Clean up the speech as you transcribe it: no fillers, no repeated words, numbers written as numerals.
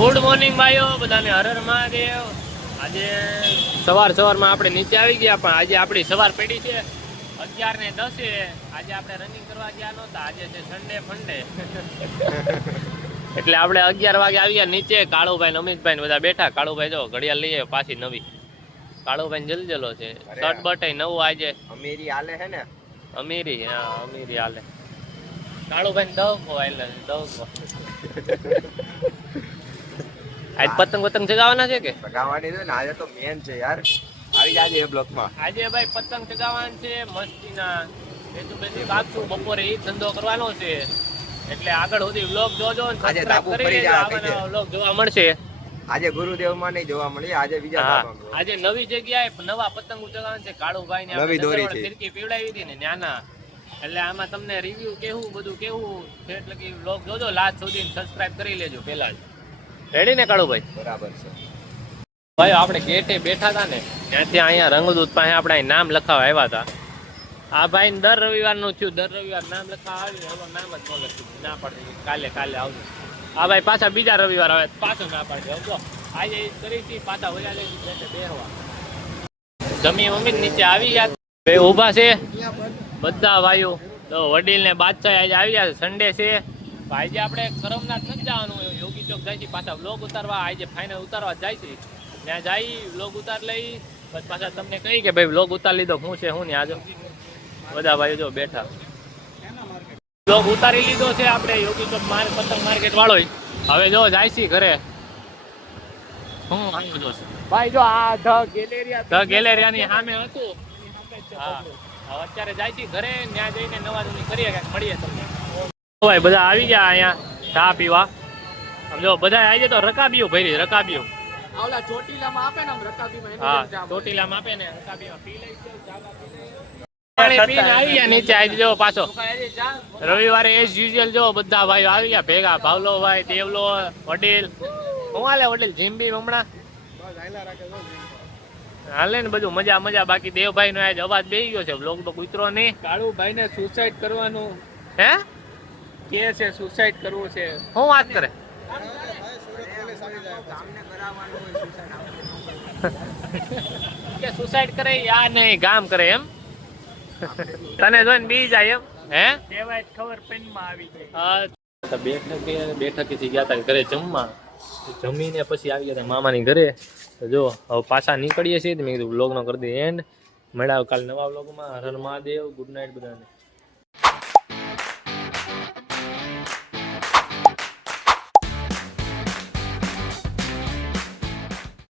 Good morning ભાઈઓ બધાને, હર હર મહાદેવ। આજે સવારમાં આપણે નીચે આવી ગયા, પણ આજે આપણી સવાર પડી છે 11:10। આજે આપણે રનિંગ કરવા ગયા નહોતા, આજે છે સન્ડે ફંડે એટલે આપણે 11 વાગે આવી ગયા નીચે। કાળુભાઈ અમિતભાઈ બધા બેઠા। કાળુભાઈ જો ઘડિયાળ લઈએ પાછી નવી। કાળુભાઈ જલજલો છે, શર્ટ બટ નવું આજે અમીરી હાલે છે ને, અમીરી। હા અમીરી હાલે। કાળુભાઈ દવકો હાલે દવકો। આજ પતંગ ચગાવવાના છે કે ચગાવવાની છે ને? આજે તો મેન છે યાર, આવી જાજે એ બ્લોકમાં। આજે ભાઈ પતંગ ચગાવવાના છે મસ્તીના, બેસું કાપશું। બપોરે એ ધંધો કરવાનો છે, એટલે આગળ સુધી વ્લોગ જોજો અને સબસ્ક્રાઇબ કરી લેજો। આવા વ્લોગ જોવા મળશે। આજે ગુરુદેવ માં નહીં જોવા મળી, આજે બીજા ધામમાં। આજે નવી જગ્યાએ નવા પતંગ ચગાવવાના છે। કાળુભાઈ ને નવી દોરી છે, ફિરકી પીવડાવી હતી ને નાના, એટલે આમાં તમને રિવ્યુ કેવું બધું કેવું છે, એટલે કે વ્લોગ જોજો લાસ્ટ સુધી, સબસ્ક્રાઇબ કરી લેજો પહેલા જ। રેડી ને કાળુભાઈ? બરાબર છે ભાઈ। આપણે ગેટે બેઠા હતા ને, ત્યાંથી અહીંયા રંગદૂત પાસે આપણે નામ લખાવા આવ્યા હતા। આ ભાઈ દર રવિવારનું થયું, દર રવિવાર નામ લખાવા આવ્યું, એનો નામ જ ન લખ્યું, ના પાડી કાલે આવજો। આ ભાઈ પાછા બીજા રવિવાર આવે પાછો ના પાડી આવજો। આજે કરી પાછા વયા લઈ બેહવા જમી મમ્મી નીચે આવી ગયા, બે ઊભા છે બધા ભાઈઓ। તો વડીલ ને બાદશાહ આજે આવી ગયા, સન્ડે છે। આજે આપણે કરમનાથ નથી જવાનું, યોગી ચોક જાય છે પાછા વ્લોગ ઉતારવા। આજે ફાઇનલ ઉતારવા જાય છે, ત્યાં જઈ વ્લોગ ઉતાર લઈ, પછી પાછા તમને કહી કે ભાઈ વ્લોગ ઉતાર લીધો, શું છે શું ને। આજો બધા ભાઈઓ જો બેઠા, વ્લોગ ઉતારી લીધો છે આપણે યોગી ચોક પતંગ માર્કેટ વાળો। હવે જો જાય છે ઘરે। હું આવ્યો જો ભાઈ, જો આ ધ ગેલેરિયાની સામે હતું। હા અત્યારે જાય છે ઘરે, ત્યાં જઈને નવા જૂની કરીએ, કંઈક મળીએ તમને। ભાઈ બધા આવી ગયા અહીંયા ચા પીવા। સમજો બધા આવી જાય તો રકાબીઓ ભરી, રકાબીઓ આવલા ચોટીલામાં આપે ને, રકાબીમાં હા ચોટીલામાં આપે ને, રકાબીમાં પી લઈ પાણી પીને આવી ગયા નીચે। આવી જો પાછો રવિવારે એઝ યુઝ્યુઅલ જો બધા ભાઈઓ આવી ગયા ભેગા। ભાવલો ભાઈ, દેવલો, વડીલ, હું હાલે વડીલ જીમ્બી હમણાં હાલે ને બધું મજા। બાકી દેવભાઈ નો આજ અવાજ બેસી ગયો છે, બ્લોગ તો કૂતરો નહીં। કાળુભાઈ ને સુસાઇડ કરવાનું હે કે છે, સુસાઇડ કરવું છે। હું વાત કરે કે સુસાઇડ કરે યા નહીં ગામ કરે એમ? તને જોઈને બી જાય એમ? હે દેવાય ખબર પેનમાં આવી ગઈ। બેઠકેથી ગયા હતા ઘરે જમવા, જમીને પછી આવી ગયા હતા મામાની ઘરે। જો હવે પાછા નીકળીએ છીએ, મેં કીધું વ્લોગ નો કરી દઈએ એન્ડ। મળ્યા કાલે નવા વ્લોગમાં। હર હર મહાદેવ, ગુડ નાઇટ બધાને।